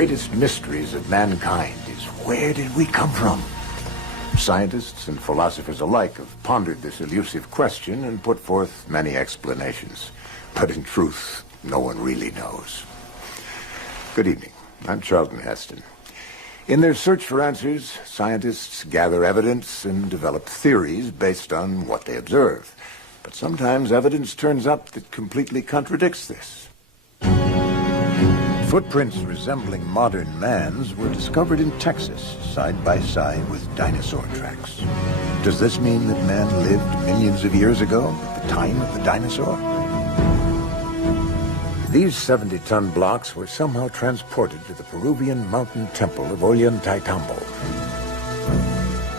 greatest mysteries of mankind is where did we come from? Scientists and philosophers alike have pondered this elusive question and put forth many explanations. But in truth, no one really knows. Good evening. I'm Charlton Heston. In their search for answers, scientists gather evidence and develop theories based on what they observe. But sometimes evidence turns up that completely contradicts this. Footprints resembling modern man's were discovered in Texas, side by side with dinosaur tracks. Does this mean that man lived millions of years ago, at the time of the dinosaur? These 70-ton blocks were somehow transported to the Peruvian mountain temple of Ollantaytambo.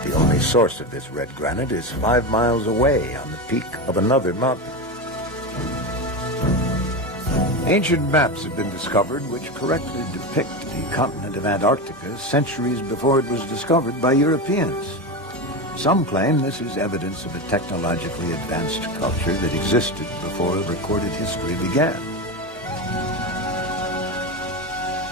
The only source of this red granite is 5 miles away on the peak of another mountain. Ancient maps have been discovered which correctly depict the continent of Antarctica centuries before it was discovered by Europeans. Some claim this is evidence of a technologically advanced culture that existed before recorded history began.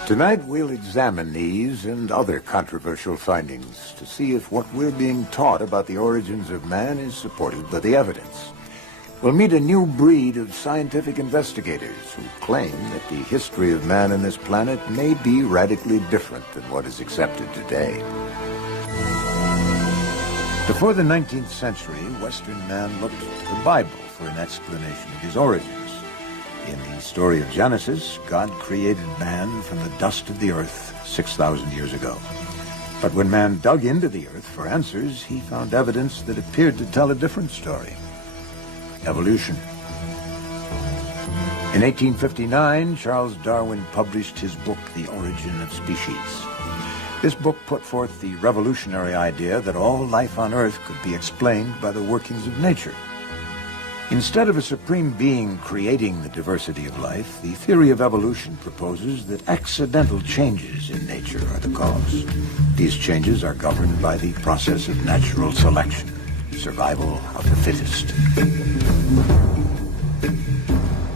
Tonight we'll examine these and other controversial findings to see if what we're being taught about the origins of man is supported by the evidence. We'll meet a new breed of scientific investigators who claim that the history of man on this planet may be radically different than what is accepted today. Before the 19th century, Western man looked to the Bible for an explanation of his origins. In the story of Genesis, God created man from the dust of the earth 6,000 years ago. But when man dug into the earth for answers, he found evidence that appeared to tell a different story. Evolution. In 1859, Charles Darwin published his book, The Origin of Species. This book put forth the revolutionary idea that all life on Earth could be explained by the workings of nature. Instead of a supreme being creating the diversity of life, the theory of evolution proposes that accidental changes in nature are the cause. These changes are governed by the process of natural selection. Survival of the fittest.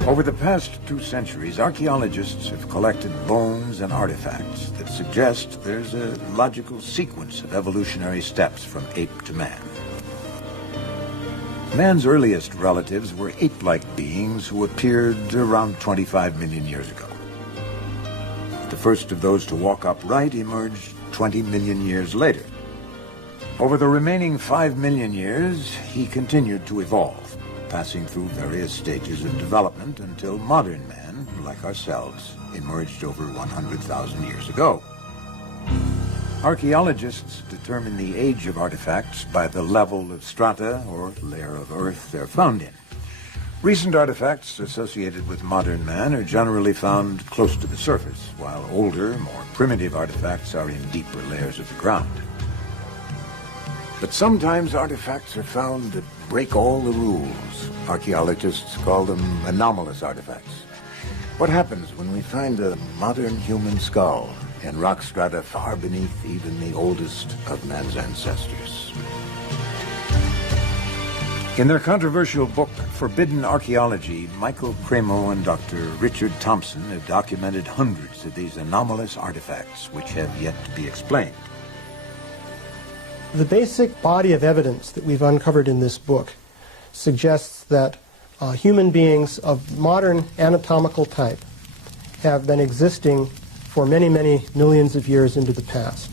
Over the past 2 centuries, archaeologists have collected bones and artifacts that suggest there's a logical sequence of evolutionary steps from ape to man. Man's earliest relatives were ape-like beings who appeared around 25 million years ago. The first of those to walk upright emerged 20 million years later. Over the remaining 5 million years, he continued to evolve, passing through various stages of development until modern man, like ourselves, emerged over 100,000 years ago. Archaeologists determine the age of artifacts by the level of strata or layer of earth they're found in. Recent artifacts associated with modern man are generally found close to the surface, while older, more primitive artifacts are in deeper layers of the ground. But sometimes artifacts are found that break all the rules. Archaeologists call them anomalous artifacts. What happens when we find a modern human skull in rock strata far beneath even the oldest of man's ancestors? In their controversial book, Forbidden Archaeology, Michael Cremo and Dr. Richard Thompson have documented hundreds of these anomalous artifacts which have yet to be explained. The basic body of evidence that we've uncovered in this book suggests that human beings of modern anatomical type have been existing for many, many millions of years into the past.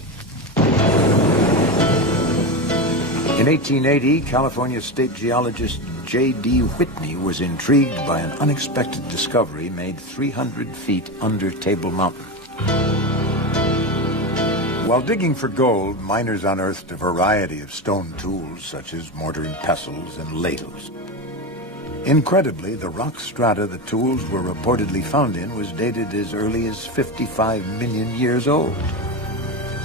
In 1880, California state geologist J.D. Whitney was intrigued by an unexpected discovery made 300 feet under Table Mountain. While digging for gold, miners unearthed a variety of stone tools, such as mortar and pestles and ladles. Incredibly, the rock strata the tools were reportedly found in was dated as early as 55 million years old.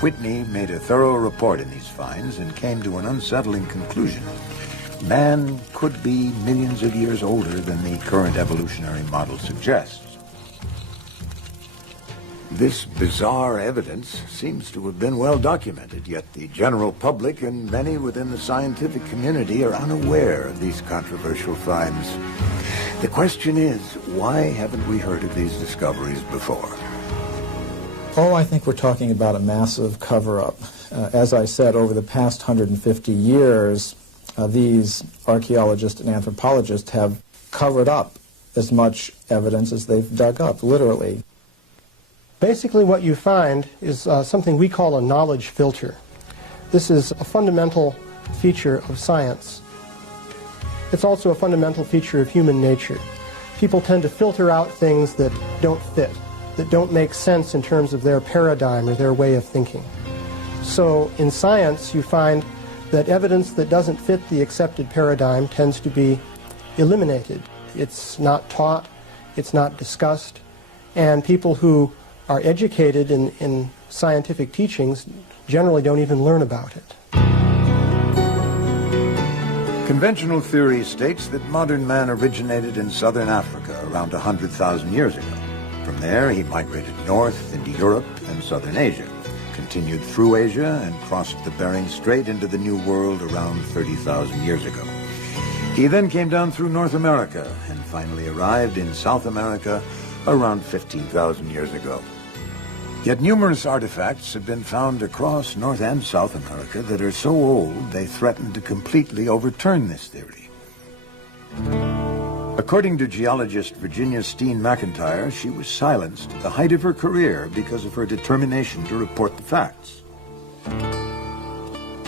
Whitney made a thorough report in these finds and came to an unsettling conclusion. Man could be millions of years older than the current evolutionary model suggests. This bizarre evidence seems to have been well documented, yet the general public and many within the scientific community are unaware of these controversial finds. The question is, why haven't we heard of these discoveries before? Oh, I think we're talking about a massive cover-up. As I said, over the past 150 years, these archaeologists and anthropologists have covered up as much evidence as they've dug up, literally. Basically what you find is something we call a knowledge filter. This is a fundamental feature of science. It's also a fundamental feature of human nature. People tend to filter out things that don't fit, that don't make sense in terms of their paradigm or their way of thinking. So in science you find that evidence that doesn't fit the accepted paradigm tends to be eliminated. It's not taught, it's not discussed, and people who are educated in scientific teachings generally don't even learn about it. Conventional theory states that modern man originated in southern Africa around 100,000 years ago. From there, he migrated north into Europe and southern Asia, continued through Asia, and crossed the Bering Strait into the New World around 30,000 years ago. He then came down through North America and finally arrived in South America around 15,000 years ago. Yet numerous artifacts have been found across North and South America that are so old they threaten to completely overturn this theory. According to geologist Virginia Steen McIntyre, she was silenced at the height of her career because of her determination to report the facts.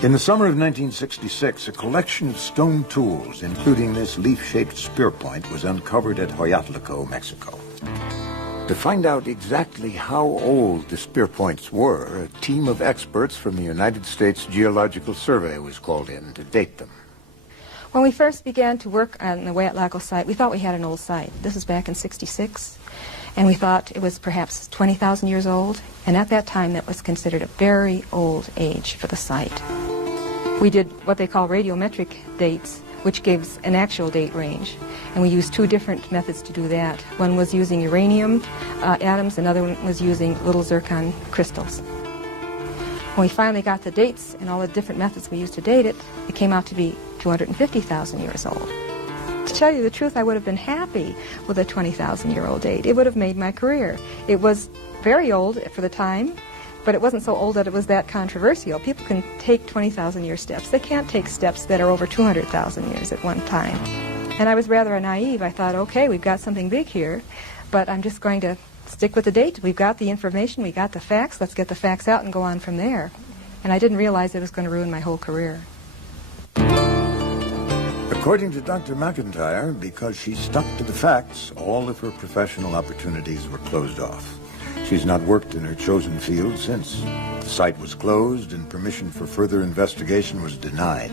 In the summer of 1966, a collection of stone tools, including this leaf-shaped spear point, was uncovered at Hoyatlaco, Mexico. To find out exactly how old the spear points were, a team of experts from the United States Geological Survey was called in to date them. When we first began to work on the Hoyatlaco site, we thought we had an old site. This was back in '66, and we thought it was perhaps 20,000 years old, and at that time that was considered a very old age for the site. We did what they call radiometric dates, which gives an actual date range, and we used two different methods to do that. One was using uranium atoms, another one was using little zircon crystals. When we finally got the dates and all the different methods we used to date it, it came out to be 250,000 years old. To tell you the truth, I would have been happy with a 20,000-year-old date. It would have made my career. It was very old for the time, but it wasn't so old that it was that controversial. People can take 20,000-year steps. They can't take steps that are over 200,000 years at one time. And I was rather naive. I thought, okay, we've got something big here, but I'm just going to stick with the date. We've got the information, we got the facts, let's get the facts out and go on from there. And I didn't realize it was going to ruin my whole career. According to Dr. McIntyre, because she stuck to the facts, all of her professional opportunities were closed off. She's not worked in her chosen field since. The site was closed and permission for further investigation was denied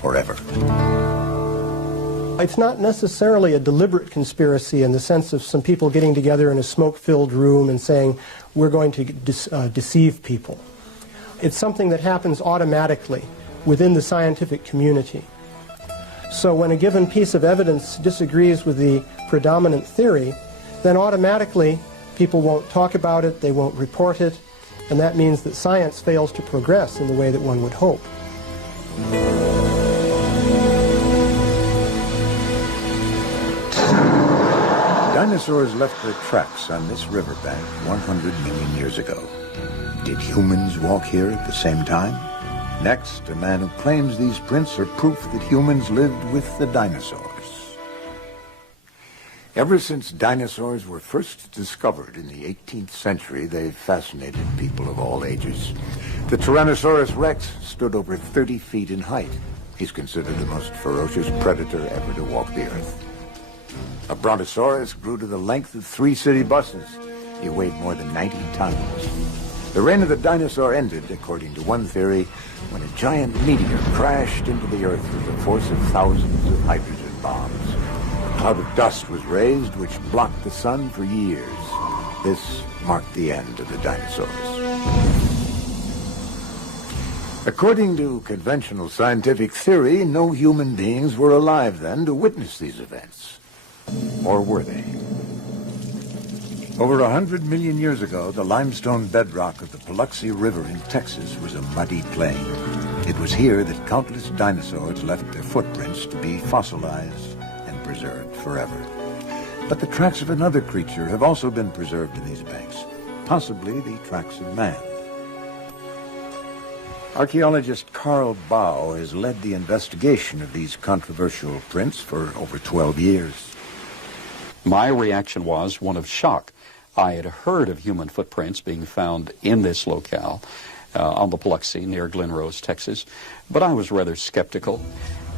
forever. It's not necessarily a deliberate conspiracy in the sense of some people getting together in a smoke-filled room and saying, we're going to deceive people. It's something that happens automatically within the scientific community. So when a given piece of evidence disagrees with the predominant theory, then automatically people won't talk about it, they won't report it, and that means that science fails to progress in the way that one would hope. Dinosaurs left their tracks on this riverbank 100 million years ago. Did humans walk here at the same time? Next, a man who claims these prints are proof that humans lived with the dinosaurs. Ever since dinosaurs were first discovered in the 18th century, they've fascinated people of all ages. The Tyrannosaurus Rex stood over 30 feet in height. He's considered the most ferocious predator ever to walk the earth. A brontosaurus grew to the length of 3 city buses. He weighed more than 90 tons. The reign of the dinosaur ended, according to one theory, when a giant meteor crashed into the earth with the force of thousands of hydrogen bombs. A cloud of dust was raised, which blocked the sun for years. This marked the end of the dinosaurs. According to conventional scientific theory, no human beings were alive then to witness these events. Or were they? Over 100 million years ago, the limestone bedrock of the Biloxi River in Texas was a muddy plain. It was here that countless dinosaurs left their footprints to be fossilized and preserved forever. But the tracks of another creature have also been preserved in these banks. possibly the tracks of man. Archaeologist Carl Baugh has led the investigation of these controversial prints for over 12 years. My reaction was one of shock. I had heard of human footprints being found in this locale on the Biloxi near Glen Rose, Texas, but I was rather skeptical.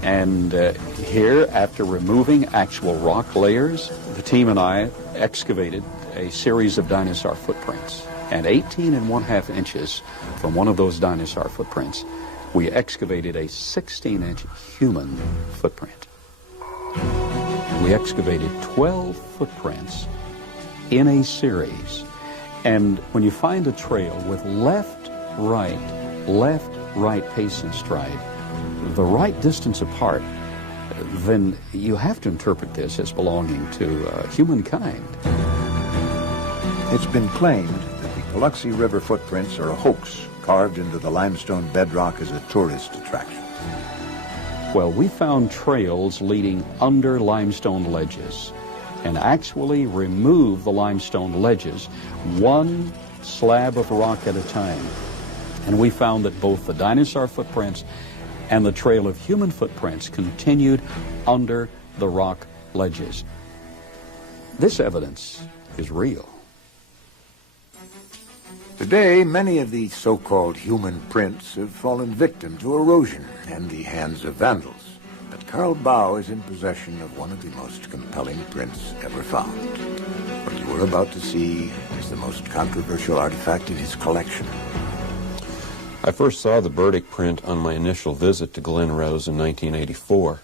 And here, after removing actual rock layers, the team and I excavated a series of dinosaur footprints. And 18½ inches from one of those dinosaur footprints, we excavated a 16-inch human footprint. We excavated 12 footprints in a series. And when you find a trail with left, right pace and stride, the right distance apart, then you have to interpret this as belonging to humankind. It's been claimed that the Biloxi River footprints are a hoax carved into the limestone bedrock as a tourist attraction. Well, we found trails leading under limestone ledges and actually removed the limestone ledges one slab of rock at a time. And we found that both the dinosaur footprints and the trail of human footprints continued under the rock ledges. This evidence is real. Today, many of the so-called human prints have fallen victim to erosion and the hands of vandals. But Carl Baugh is in possession of one of the most compelling prints ever found. What you are about to see is the most controversial artifact in his collection. I first saw the Burdick print on my initial visit to Glen Rose in 1984.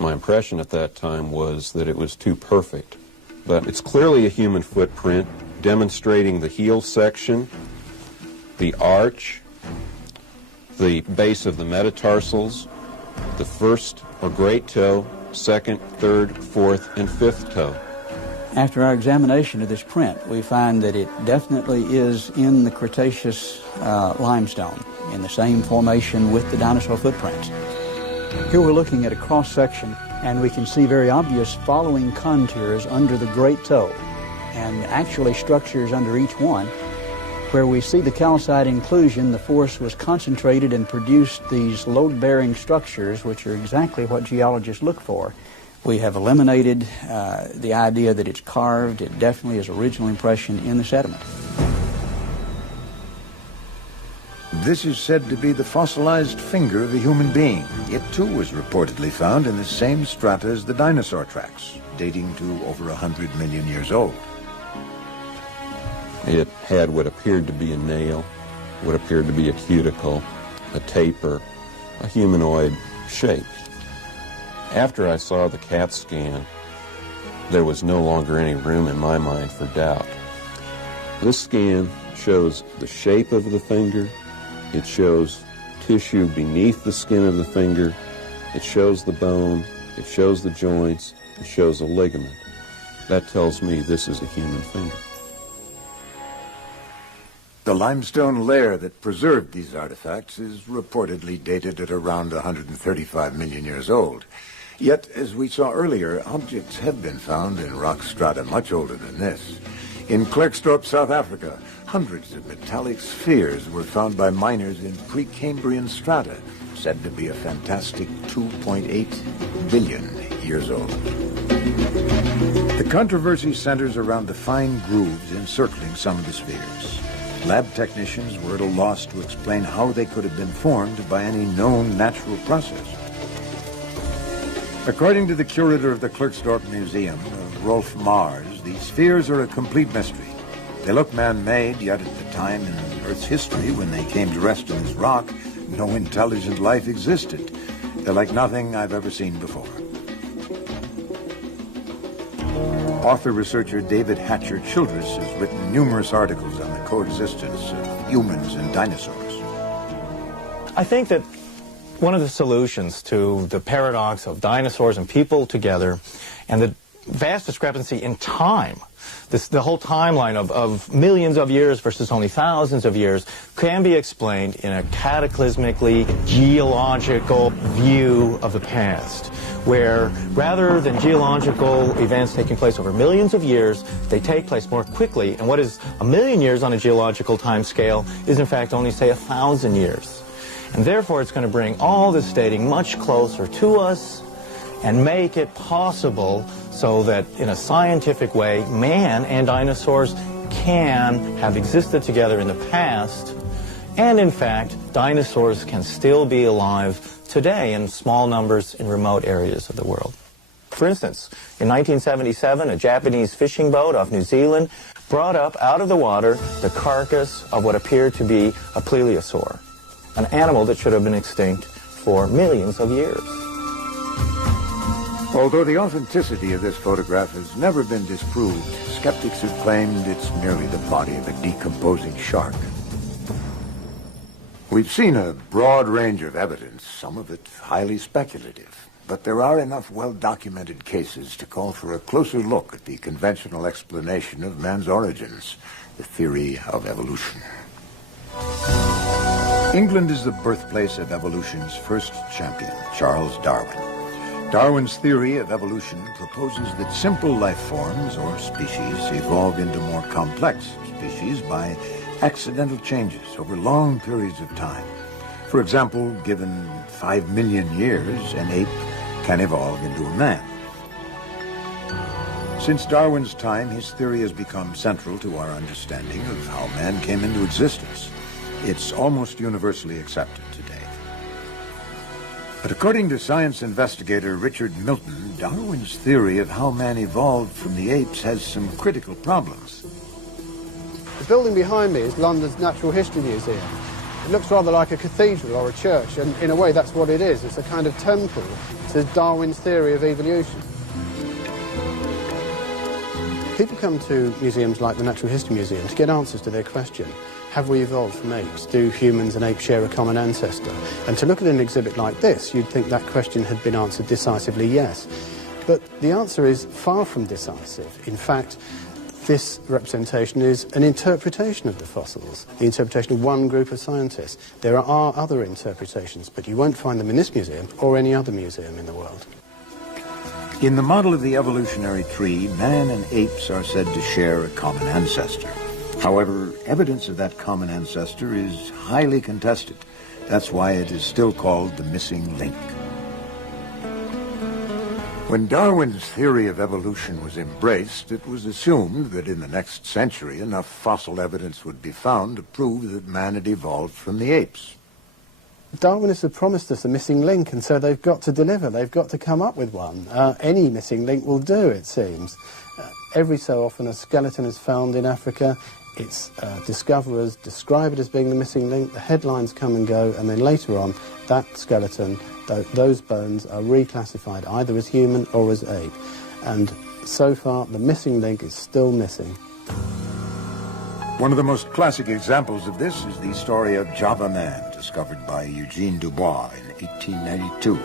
My impression at that time was that it was too perfect. But it's clearly a human footprint, demonstrating the heel section, the arch, the base of the metatarsals, the first or great toe, second, third, fourth, and fifth toe. After our examination of this print, we find that it definitely is in the Cretaceous limestone, in the same formation with the dinosaur footprints. Here we're looking at a cross-section, and we can see very obvious following contours under the great toe, and actually structures under each one. Where we see the calcite inclusion, the force was concentrated and produced these load-bearing structures, which are exactly what geologists look for. We have eliminated the idea that it's carved. It definitely is original impression in the sediment. This is said to be the fossilized finger of a human being. It too was reportedly found in the same strata as the dinosaur tracks, dating to over 100 million years old. It had what appeared to be a nail, what appeared to be a cuticle, a taper, a humanoid shape. After I saw the CAT scan, there was no longer any room in my mind for doubt. This scan shows the shape of the finger, it shows tissue beneath the skin of the finger, it shows the bone, it shows the joints, it shows a ligament. That tells me this is a human finger. The limestone layer that preserved these artifacts is reportedly dated at around 135 million years old. Yet, as we saw earlier, objects have been found in rock strata much older than this. In Klerksdorp, South Africa, hundreds of metallic spheres were found by miners in Precambrian strata, said to be a fantastic 2.8 billion years old. The controversy centers around the fine grooves encircling some of the spheres. Lab technicians were at a loss to explain how they could have been formed by any known natural process. According to the curator of the Klerksdorp Museum, Rolf Mars, these spheres are a complete mystery. They look man-made, yet at the time in Earth's history when they came to rest on this rock, no intelligent life existed. They're like nothing I've ever seen before. Author-researcher David Hatcher Childress has written numerous articles on the coexistence of humans and dinosaurs. I think that one of the solutions to the paradox of dinosaurs and people together and the vast discrepancy in time, the whole timeline of millions of years versus only thousands of years, can be explained in a cataclysmically geological view of the past. where rather than geological events taking place over millions of years, they take place more quickly, and what is 1,000,000 years on a geological time scale is in fact only, say, 1,000 years. And therefore it's going to bring all this dating much closer to us and make it possible so that in a scientific way, man and dinosaurs can have existed together in the past, and in fact, dinosaurs can still be alive today in small numbers in remote areas of the world. For instance, in 1977, a Japanese fishing boat off New Zealand brought up out of the water the carcass of what appeared to be a plesiosaur, an animal that should have been extinct for millions of years. Although the authenticity of this photograph has never been disproved, skeptics have claimed it's merely the body of a decomposing shark. We've seen a broad range of evidence, some of it highly speculative, but there are enough well-documented cases to call for a closer look at the conventional explanation of man's origins, the theory of evolution. England is the birthplace of evolution's first champion, Charles Darwin. Darwin's theory of evolution proposes that simple life forms or species evolve into more complex species by accidental changes over long periods of time. For example, given 5 million years, an ape can evolve into a man. Since Darwin's time, his theory has become central to our understanding of how man came into existence. It's almost universally accepted today. But according to science investigator Richard Milton, Darwin's theory of how man evolved from the apes has some critical problems. The building behind me is London's Natural History Museum. It looks rather like a cathedral or a church, and in a way that's what it is. It's a kind of temple to Darwin's theory of evolution. People come to museums like the Natural History Museum to get answers to their question. Have we evolved from apes? Do humans and apes share a common ancestor? And to look at an exhibit like this, you'd think that question had been answered decisively yes. But the answer is far from decisive. In fact, this representation is an interpretation of the fossils, the interpretation of one group of scientists. There are other interpretations, but you won't find them in this museum or any other museum in the world. In the model of the evolutionary tree, man and apes are said to share a common ancestor. However, evidence of that common ancestor is highly contested. That's why it is still called the missing link. When Darwin's theory of evolution was embraced, it was assumed that in the next century enough fossil evidence would be found to prove that man had evolved from the apes. Darwinists have promised us a missing link, and so they've got to deliver. They've got to come up with one. Any missing link will do, it seems. Every so often a skeleton is found in Africa. Its discoverers describe it as being the missing link. The headlines come and go, and then later on, that skeleton, those bones are reclassified either as human or as ape. And so far, the missing link is still missing. One of the most classic examples of this is the story of Java Man, discovered by Eugene Dubois in 1892.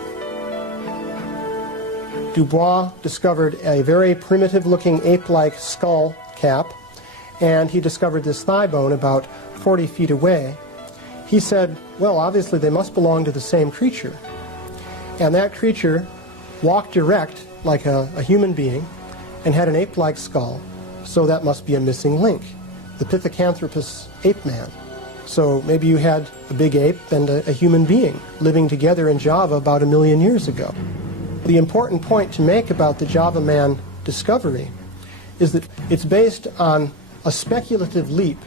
Dubois discovered a very primitive-looking ape-like skull cap, and he discovered this thigh bone about 40 feet away. He said, well, obviously they must belong to the same creature. And that creature walked erect like a human being and had an ape-like skull, so that must be a missing link, the Pithecanthropus ape man. So maybe you had a big ape and a human being living together in Java about 1 million years ago. The important point to make about the Java man discovery is that it's based on a speculative leap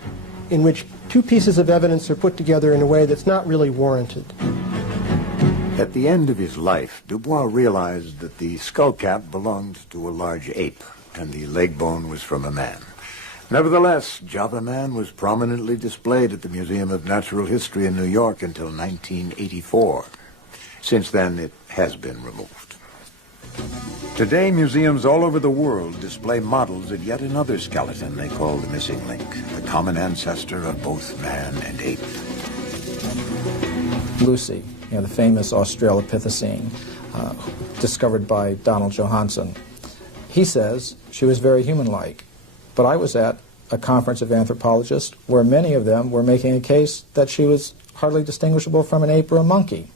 in which two pieces of evidence are put together in a way that's not really warranted. At the end of his life, Dubois realized that the skull cap belonged to a large ape, and the leg bone was from a man. Nevertheless, Java Man was prominently displayed at the Museum of Natural History in New York until 1984. Since then, it has been removed. Today, museums all over the world display models of yet another skeleton they call the missing link, the common ancestor of both man and ape. Lucy, the famous Australopithecine, discovered by Donald Johanson. He says she was very human-like, but I was at a conference of anthropologists where many of them were making a case that she was hardly distinguishable from an ape or a monkey.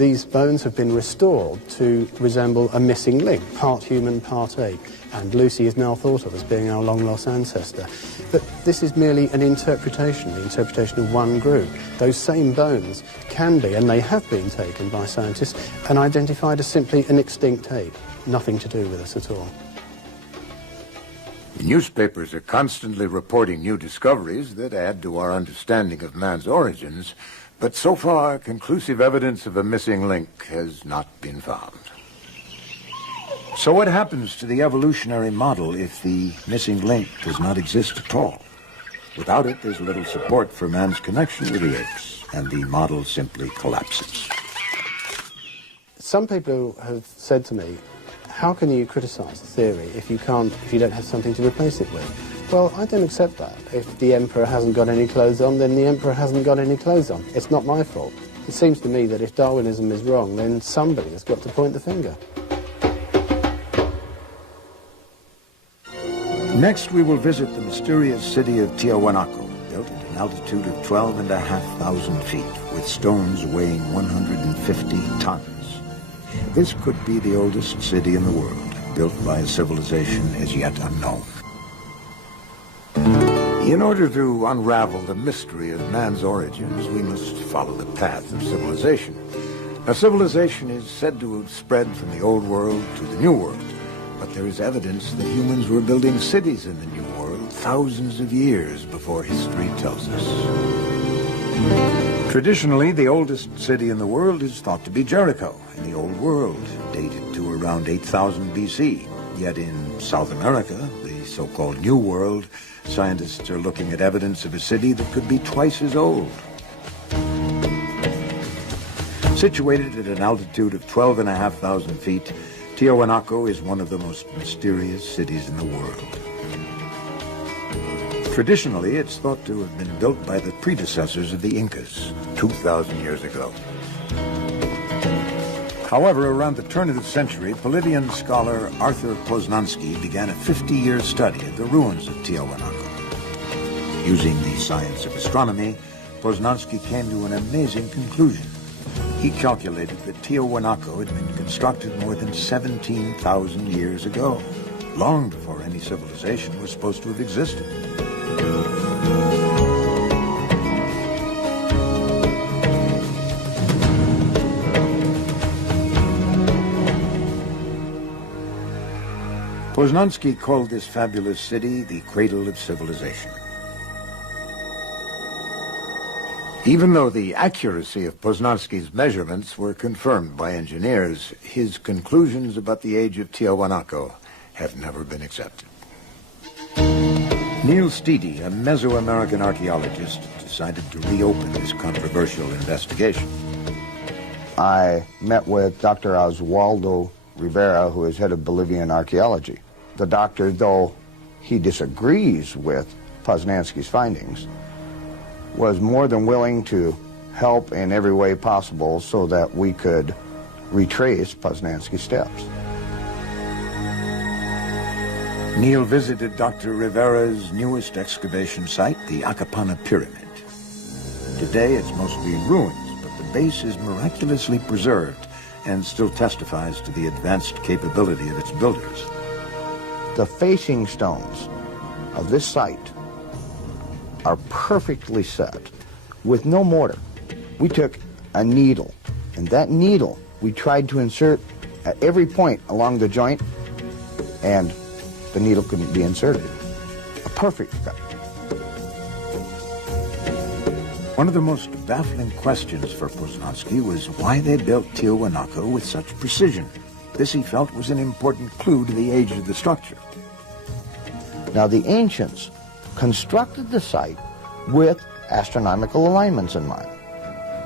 These bones have been restored to resemble a missing link, part human, part ape, and Lucy is now thought of as being our long-lost ancestor. But this is merely an interpretation, the interpretation of one group. Those same bones can be, and they have been taken by scientists, and identified as simply an extinct ape. Nothing to do with us at all. The newspapers are constantly reporting new discoveries that add to our understanding of man's origins, but so far, conclusive evidence of a missing link has not been found. So what happens to the evolutionary model if the missing link does not exist at all? Without it, there's little support for man's connection with the apes, and the model simply collapses. Some people have said to me, how can you criticize the theory if you don't have something to replace it with? Well, I don't accept that. If the emperor hasn't got any clothes on, then the emperor hasn't got any clothes on. It's not my fault. It seems to me that if Darwinism is wrong, then somebody has got to point the finger. Next, we will visit the mysterious city of Tiahuanaco, built at an altitude of 12,500 feet, with stones weighing 150 tons. This could be the oldest city in the world, built by a civilization as yet unknown. In order to unravel the mystery of man's origins, we must follow the path of civilization. Now, civilization is said to have spread from the old world to the new world, but there is evidence that humans were building cities in the new world thousands of years before history tells us. Traditionally, the oldest city in the world is thought to be Jericho in the Old World, dated to around 8,000 BC. Yet in South America, the so-called New World, scientists are looking at evidence of a city that could be twice as old. Situated at an altitude of 12,500 feet, Tiahuanaco is one of the most mysterious cities in the world. Traditionally, it's thought to have been built by the predecessors of the Incas 2,000 years ago. However, around the turn of the century, Bolivian scholar Arthur Poznansky began a 50-year study of the ruins of Tiahuanaco. Using the science of astronomy, Poznansky came to an amazing conclusion. He calculated that Tiahuanaco had been constructed more than 17,000 years ago, long before any civilization was supposed to have existed. Poznansky called this fabulous city the cradle of civilization. Even though the accuracy of Poznansky's measurements were confirmed by engineers, his conclusions about the age of Tiahuanaco have never been accepted. Neil Steedy, a Mesoamerican archaeologist, decided to reopen this controversial investigation. I met with Dr. Oswaldo Rivera, who is head of Bolivian archaeology. The doctor, though he disagrees with Poznansky's findings, was more than willing to help in every way possible so that we could retrace Poznansky's steps. Neil visited Dr. Rivera's newest excavation site, the Acapana Pyramid. Today it's mostly in ruins, but the base is miraculously preserved and still testifies to the advanced capability of its builders. The facing stones of this site are perfectly set with no mortar. We took a needle, and that needle we tried to insert at every point along the joint, and the needle couldn't be inserted. A perfect cut. One of the most baffling questions for Poznansky was why they built Tiahuanaco with such precision. This, he felt, was an important clue to the age of the structure. Now, the ancients constructed the site with astronomical alignments in mind.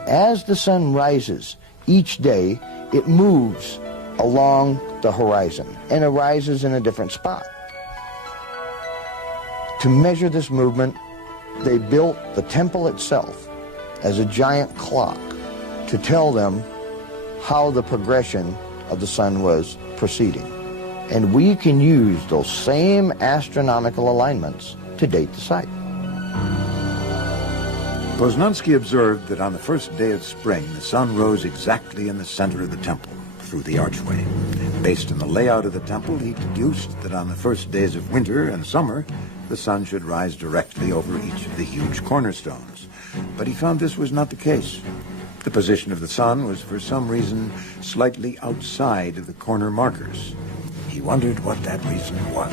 As the sun rises each day, it moves along the horizon and arises in a different spot. To measure this movement, they built the temple itself as a giant clock to tell them how the progression of the sun was proceeding. And we can use those same astronomical alignments to date the site. Poznański observed that on the first day of spring, the sun rose exactly in the center of the temple, through the archway. Based on the layout of the temple, he deduced that on the first days of winter and summer, the sun should rise directly over each of the huge cornerstones. But he found this was not the case. The position of the sun was, for some reason, slightly outside of the corner markers. He wondered what that reason was.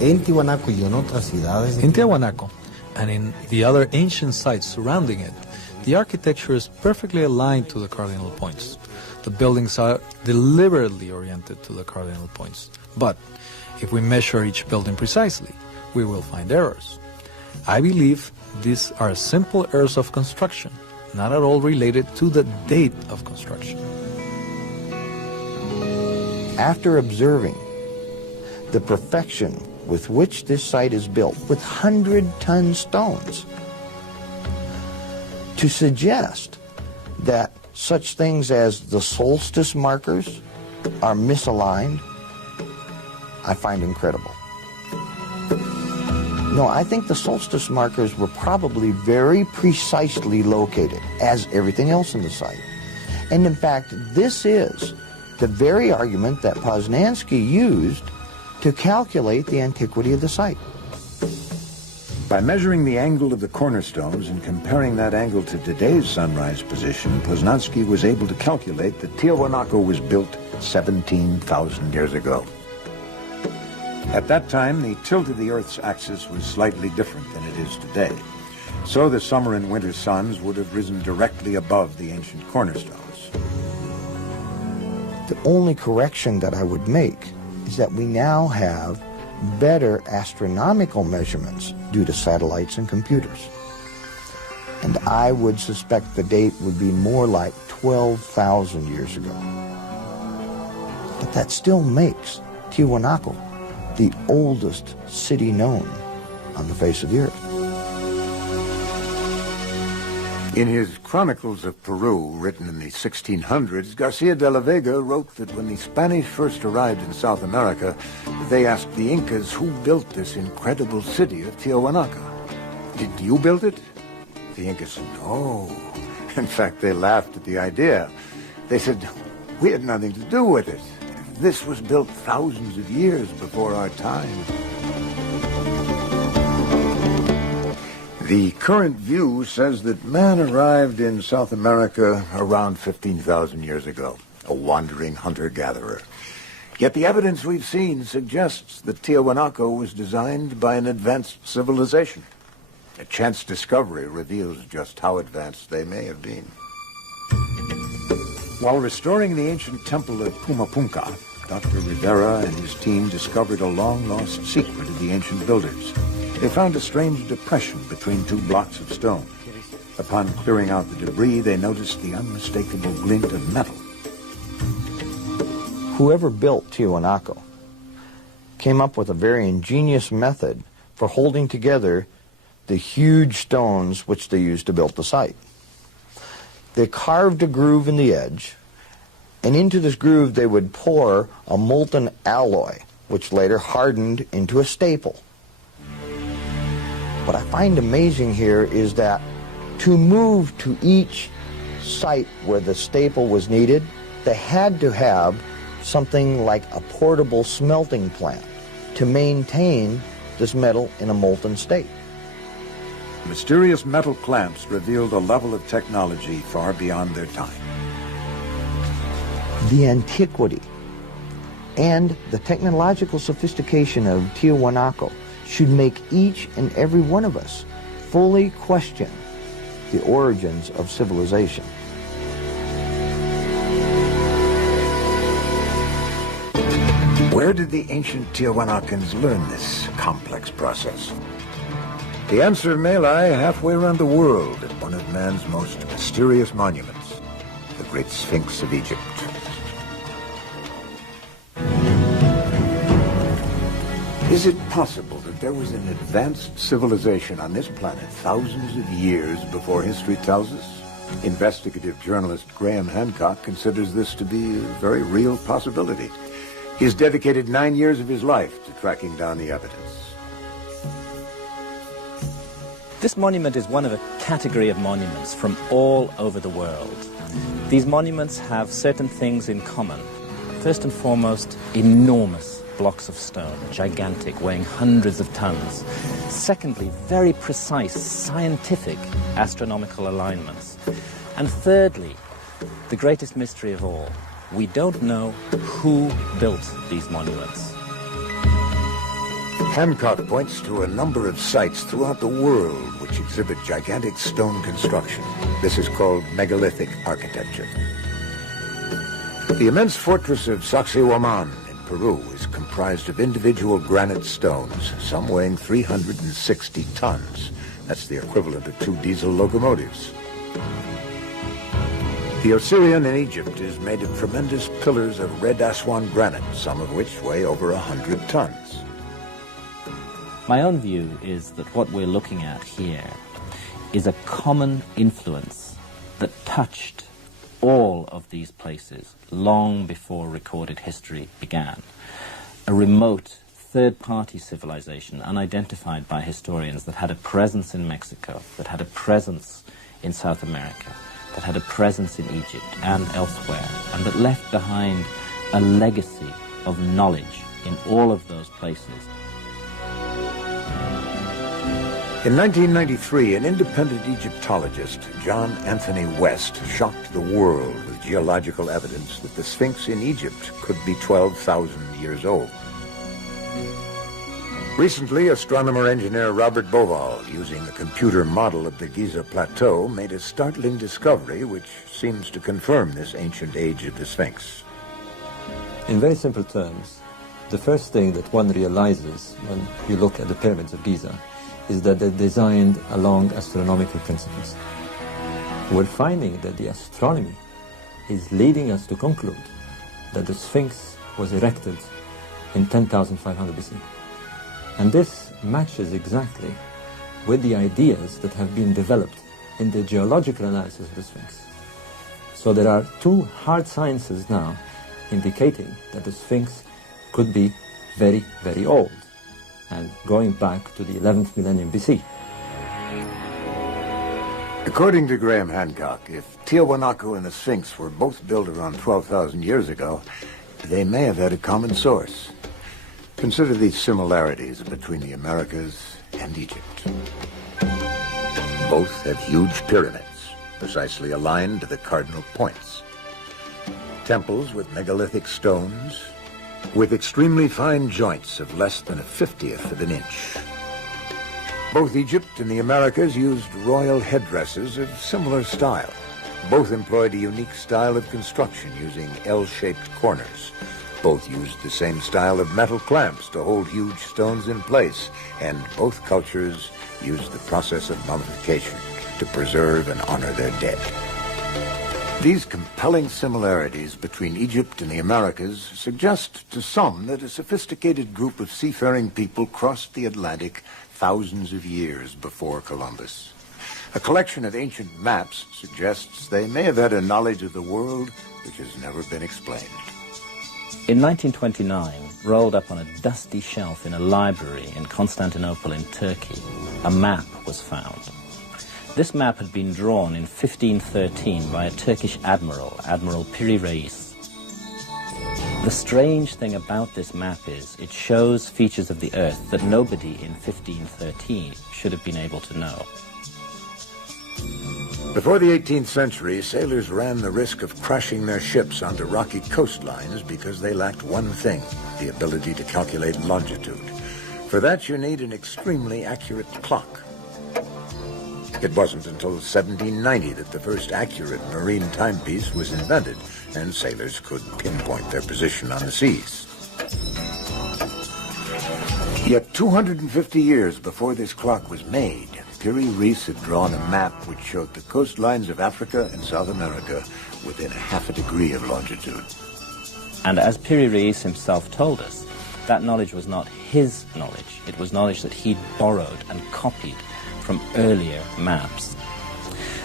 In Tiahuanaco, and in the other ancient sites surrounding it, the architecture is perfectly aligned to the cardinal points. The buildings are deliberately oriented to the cardinal points. But if we measure each building precisely, we will find errors. I believe these are simple errors of construction, not at all related to the date of construction. After observing the perfection with which this site is built, with 100-ton stones, to suggest that such things as the solstice markers are misaligned, I find incredible. No, I think the solstice markers were probably very precisely located, as everything else in the site. And in fact, this is the very argument that Poznański used to calculate the antiquity of the site. By measuring the angle of the cornerstones and comparing that angle to today's sunrise position, Poznański was able to calculate that Tiahuanaco was built 17,000 years ago. At that time, the tilt of the Earth's axis was slightly different than it is today. So the summer and winter suns would have risen directly above the ancient cornerstones. The only correction that I would make is that we now have better astronomical measurements due to satellites and computers. And I would suspect the date would be more like 12,000 years ago. But that still makes Tiahuanaco the oldest city known on the face of the earth. In his Chronicles of Peru, written in the 1600s, Garcia de la Vega wrote that when the Spanish first arrived in South America, they asked the Incas who built this incredible city of Tiahuanaco. Did you build it? The Incas said, no. In fact, they laughed at the idea. They said, we had nothing to do with it. This was built thousands of years before our time. The current view says that man arrived in South America around 15,000 years ago, a wandering hunter-gatherer. Yet the evidence we've seen suggests that Tiahuanaco was designed by an advanced civilization. A chance discovery reveals just how advanced they may have been. While restoring the ancient temple of Pumapunka, Dr. Rivera and his team discovered a long-lost secret of the ancient builders. They found a strange depression between two blocks of stone. Upon clearing out the debris, they noticed the unmistakable glint of metal. Whoever built Tiahuanaco came up with a very ingenious method for holding together the huge stones which they used to build the site. They carved a groove in the edge, and into this groove they would pour a molten alloy, which later hardened into a staple. What I find amazing here is that to move to each site where the staple was needed, they had to have something like a portable smelting plant to maintain this metal in a molten state. Mysterious metal clamps revealed a level of technology far beyond their time. The antiquity and the technological sophistication of Tiahuanaco should make each and every one of us fully question the origins of civilization. Where did the ancient Tiahuanacans learn this complex process? The answer may lie halfway around the world at one of man's most mysterious monuments, the Great Sphinx of Egypt. Is it possible that there was an advanced civilization on this planet thousands of years before history tells us? Investigative journalist Graham Hancock considers this to be a very real possibility. He has dedicated 9 years of his life to tracking down the evidence. This monument is one of a category of monuments from all over the world. These monuments have certain things in common. First and foremost, enormous blocks of stone, gigantic, weighing hundreds of tons. Secondly, very precise scientific astronomical alignments. And thirdly, the greatest mystery of all, we don't know who built these monuments. Hancock points to a number of sites throughout the world which exhibit gigantic stone construction. This is called megalithic architecture. The immense fortress of Sacsayhuaman in Peru is comprised of individual granite stones, some weighing 360 tons. That's the equivalent of 2 diesel locomotives. The Osirian in Egypt is made of tremendous pillars of red Aswan granite, some of which weigh over 100 tons. My own view is that what we're looking at here is a common influence that touched all of these places long before recorded history began. A remote third-party civilization, unidentified by historians, that had a presence in Mexico, that had a presence in South America, that had a presence in Egypt and elsewhere, and that left behind a legacy of knowledge in all of those places. In 1993, an independent Egyptologist, John Anthony West, shocked the world with geological evidence that the Sphinx in Egypt could be 12,000 years old. Recently, astronomer-engineer Robert Bauval, using a computer model of the Giza Plateau, made a startling discovery which seems to confirm this ancient age of the Sphinx. In very simple terms, the first thing that one realizes when you look at the pyramids of Giza is that they're designed along astronomical principles. We're finding that the astronomy is leading us to conclude that the Sphinx was erected in 10,500 BC. And this matches exactly with the ideas that have been developed in the geological analysis of the Sphinx. So there are 2 hard sciences now indicating that the Sphinx could be very, very old, and going back to the 11th millennium BC. According to Graham Hancock, if Tiahuanaco and the Sphinx were both built around 12,000 years ago, they may have had a common source. Consider these similarities between the Americas and Egypt. Both have huge pyramids, precisely aligned to the cardinal points. Temples with megalithic stones, with extremely fine joints of less than a 50th of an inch. Both Egypt and the Americas used royal headdresses of similar style. Both employed a unique style of construction using L-shaped corners. Both used the same style of metal clamps to hold huge stones in place, and both cultures used the process of mummification to preserve and honor their dead. These compelling similarities between Egypt and the Americas suggest to some that a sophisticated group of seafaring people crossed the Atlantic thousands of years before Columbus. A collection of ancient maps suggests they may have had a knowledge of the world which has never been explained. In 1929, rolled up on a dusty shelf in a library in Constantinople in Turkey, a map was found. This map had been drawn in 1513 by a Turkish admiral, Admiral Piri Reis. The strange thing about this map is it shows features of the Earth that nobody in 1513 should have been able to know. Before the 18th century, sailors ran the risk of crashing their ships onto rocky coastlines because they lacked one thing, the ability to calculate longitude. For that, you need an extremely accurate clock. It wasn't until 1790 that the first accurate marine timepiece was invented, and sailors could pinpoint their position on the seas. Yet 250 years before this clock was made, Piri Reis had drawn a map which showed the coastlines of Africa and South America within a half a degree of longitude. And as Piri Reis himself told us, that knowledge was not his knowledge. It was knowledge that he'd borrowed and copied from earlier maps.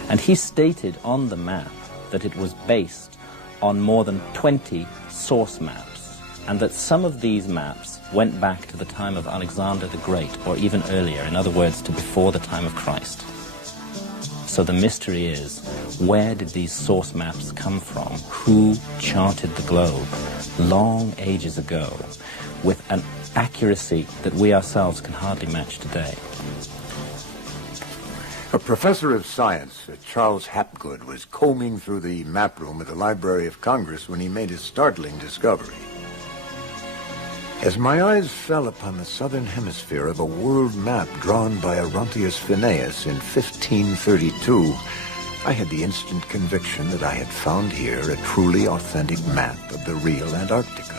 And he stated on the map that it was based on more than 20 source maps, and that some of these maps went back to the time of Alexander the Great, or even earlier, in other words, to before the time of Christ. So the mystery is, where did these source maps come from? Who charted the globe long ages ago with an accuracy that we ourselves can hardly match today? A professor of science, Charles Hapgood, was combing through the map room at the Library of Congress when he made a startling discovery. As my eyes fell upon the southern hemisphere of a world map drawn by Orontius Phineas in 1532, I had the instant conviction that I had found here a truly authentic map of the real Antarctica.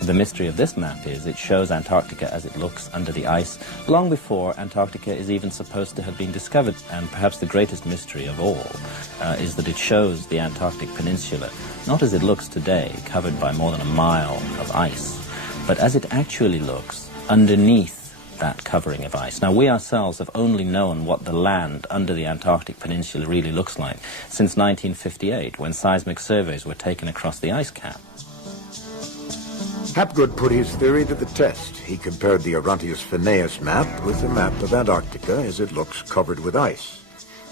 The mystery of this map is it shows Antarctica as it looks under the ice long before Antarctica is even supposed to have been discovered. And perhaps the greatest mystery of all is that it shows the Antarctic Peninsula not as it looks today, covered by more than a mile of ice, but as it actually looks underneath that covering of ice. Now, we ourselves have only known what the land under the Antarctic Peninsula really looks like since 1958, when seismic surveys were taken across the ice cap. Hapgood put his theory to the test. He compared the Orontius Phineas map with the map of Antarctica as it looks covered with ice.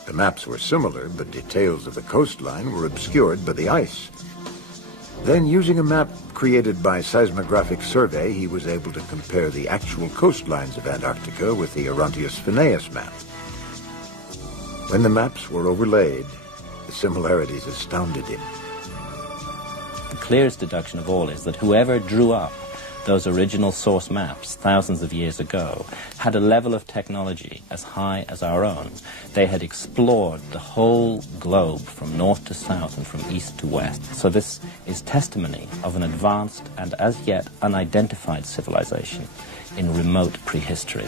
The maps were similar, but details of the coastline were obscured by the ice. Then, using a map created by seismographic survey, he was able to compare the actual coastlines of Antarctica with the Orontius Phineas map. When the maps were overlaid, the similarities astounded him. The clearest deduction of all is that whoever drew up those original source maps thousands of years ago had a level of technology as high as our own. They had explored the whole globe from north to south and from east to west. So this is testimony of an advanced and as yet unidentified civilization in remote prehistory.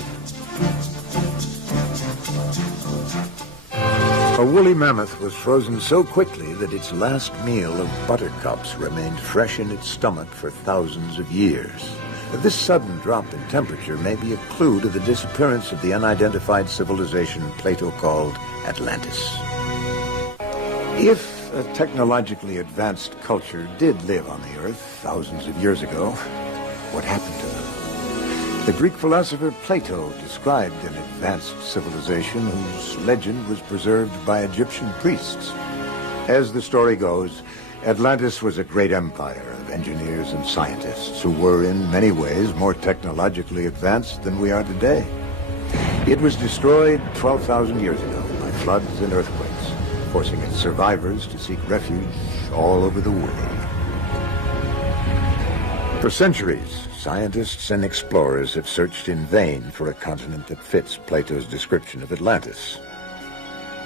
A woolly mammoth was frozen so quickly that its last meal of buttercups remained fresh in its stomach for thousands of years. This sudden drop in temperature may be a clue to the disappearance of the unidentified civilization Plato called Atlantis. If a technologically advanced culture did live on the Earth thousands of years ago, what happened to them? The Greek philosopher Plato described an advanced civilization whose legend was preserved by Egyptian priests. As the story goes, Atlantis was a great empire of engineers and scientists who were in many ways more technologically advanced than we are today. It was destroyed 12,000 years ago by floods and earthquakes, forcing its survivors to seek refuge all over the world. For centuries, scientists and explorers have searched in vain for a continent that fits Plato's description of Atlantis.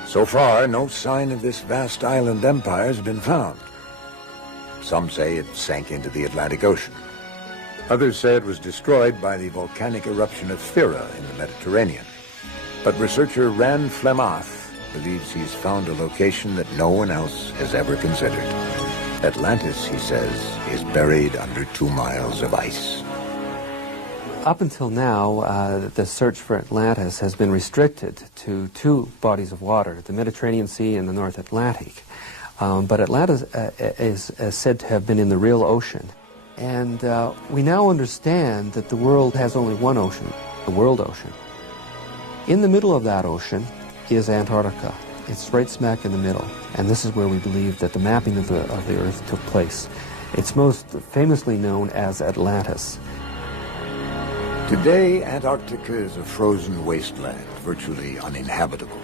So far, no sign of this vast island empire has been found. Some say it sank into the Atlantic Ocean. Others say it was destroyed by the volcanic eruption of Thera in the Mediterranean. But researcher Rand Flemath believes he's found a location that no one else has ever considered. Atlantis, he says, is buried under 2 miles of ice. Up until now, the search for Atlantis has been restricted to 2 bodies of water, the Mediterranean Sea and the North Atlantic. But Atlantis is said to have been in the real ocean. And we now understand that the world has only one ocean, the world ocean. In the middle of that ocean is Antarctica. It's right smack in the middle. And this is where we believe that the mapping of the Earth took place. It's most famously known as Atlantis. Today, Antarctica is a frozen wasteland, virtually uninhabitable.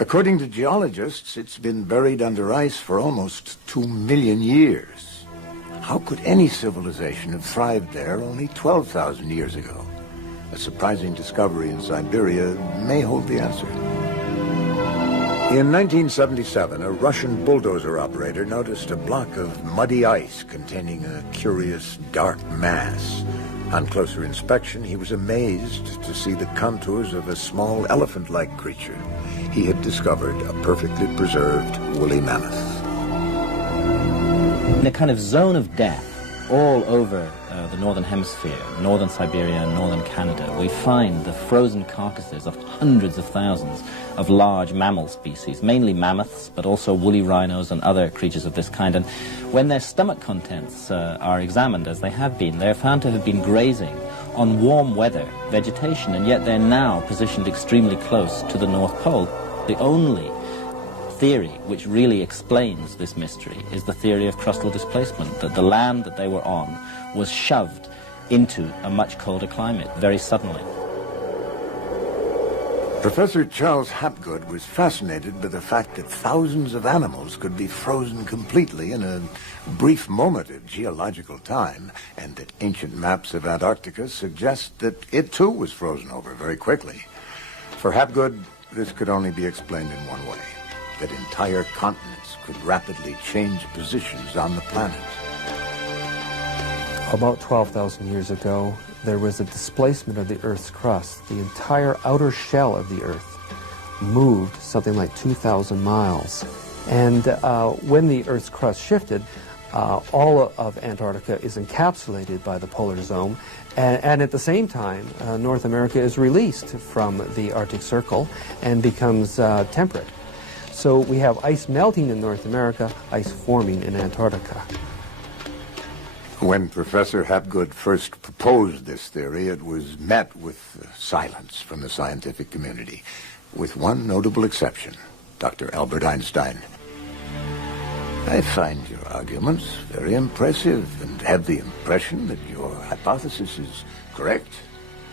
According to geologists, it's been buried under ice for almost 2 million years. How could any civilization have thrived there only 12,000 years ago? A surprising discovery in Siberia may hold the answer. In 1977, a Russian bulldozer operator noticed a block of muddy ice containing a curious dark mass. On closer inspection, he was amazed to see the contours of a small elephant-like creature. He had discovered a perfectly preserved woolly mammoth. In a kind of zone of death, all over the northern hemisphere, northern Siberia and northern Canada, we find the frozen carcasses of hundreds of thousands of large mammal species, mainly mammoths, but also woolly rhinos and other creatures of this kind. And when their stomach contents are examined, as they have been, they're found to have been grazing on warm weather vegetation, and yet they're now positioned extremely close to the North Pole. The only theory which really explains this mystery is the theory of crustal displacement, that the land that they were on was shoved into a much colder climate very suddenly. Professor Charles Hapgood was fascinated by the fact that thousands of animals could be frozen completely in a brief moment of geological time, and that ancient maps of Antarctica suggest that it too was frozen over very quickly. For Hapgood, this could only be explained in one way: that entire continents could rapidly change positions on the planet. About 12,000 years ago, there was a displacement of the Earth's crust. The entire outer shell of the Earth moved something like 2,000 miles. And when the Earth's crust shifted, all of Antarctica is encapsulated by the polar zone, and at the same time, North America is released from the Arctic Circle and becomes temperate. So we have ice melting in North America, ice forming in Antarctica. When Professor Hapgood first proposed this theory, it was met with silence from the scientific community, with one notable exception, Dr. Albert Einstein. I find your arguments very impressive and have the impression that your hypothesis is correct.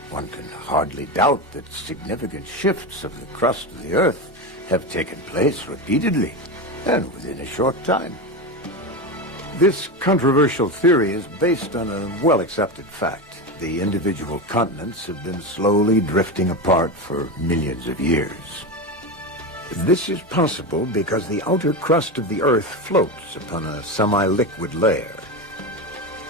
One can hardly doubt that significant shifts of the crust of the Earth have taken place repeatedly and within a short time. This controversial theory is based on a well-accepted fact. The individual continents have been slowly drifting apart for millions of years. This is possible because the outer crust of the Earth floats upon a semi-liquid layer.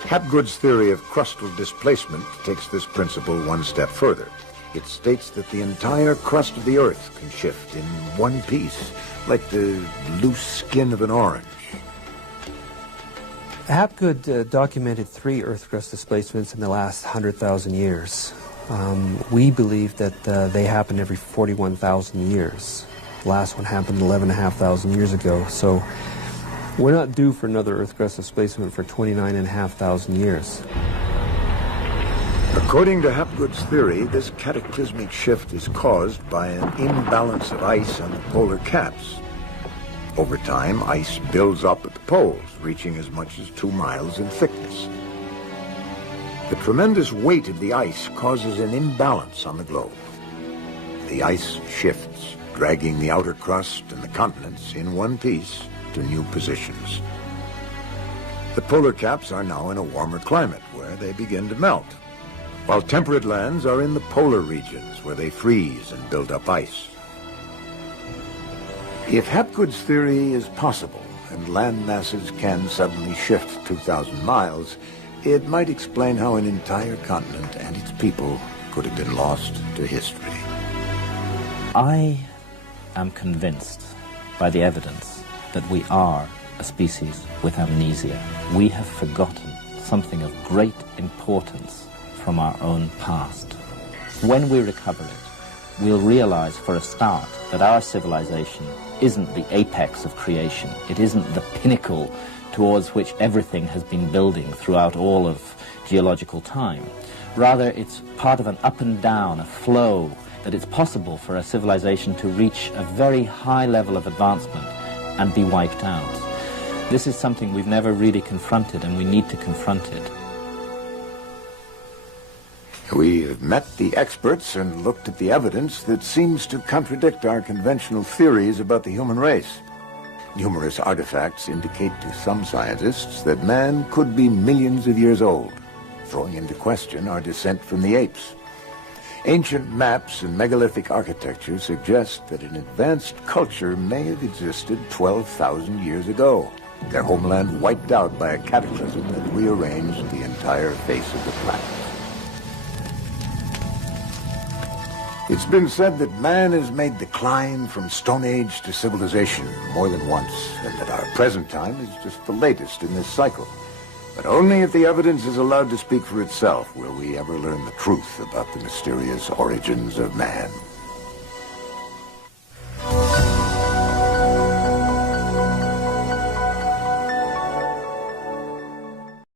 Hapgood's theory of crustal displacement takes this principle one step further. It states that the entire crust of the Earth can shift in one piece, like the loose skin of an orange. Hapgood documented 3 Earth crust displacements in the last 100,000 years. We believe that they happen every 41,000 years. The last one happened 11,500 years ago, so we're not due for another Earth crust displacement for 29,500 years. According to Hapgood's theory, this cataclysmic shift is caused by an imbalance of ice on the polar caps. Over time, ice builds up at the poles, reaching as much as 2 miles in thickness. The tremendous weight of the ice causes an imbalance on the globe. The ice shifts, dragging the outer crust and the continents in one piece to new positions. The polar caps are now in a warmer climate where they begin to melt, while temperate lands are in the polar regions where they freeze and build up ice. If Hapgood's theory is possible and land masses can suddenly shift 2,000 miles, it might explain how an entire continent and its people could have been lost to history. I am convinced by the evidence that we are a species with amnesia. We have forgotten something of great importance from our own past. When we recover it, we'll realize for a start that our civilization isn't the apex of creation. It isn't the pinnacle towards which everything has been building throughout all of geological time. Rather, it's part of an up and down, a flow, that it's possible for a civilization to reach a very high level of advancement and be wiped out. This is something we've never really confronted, and we need to confront it. We have met the experts and looked at the evidence that seems to contradict our conventional theories about the human race. Numerous artifacts indicate to some scientists that man could be millions of years old, throwing into question our descent from the apes. Ancient maps and megalithic architecture suggest that an advanced culture may have existed 12,000 years ago, their homeland wiped out by a cataclysm that rearranged the entire face of the planet. It's been said that man has made the climb from Stone Age to civilization more than once, and that our present time is just the latest in this cycle. But only if the evidence is allowed to speak for itself will we ever learn the truth about the mysterious origins of man.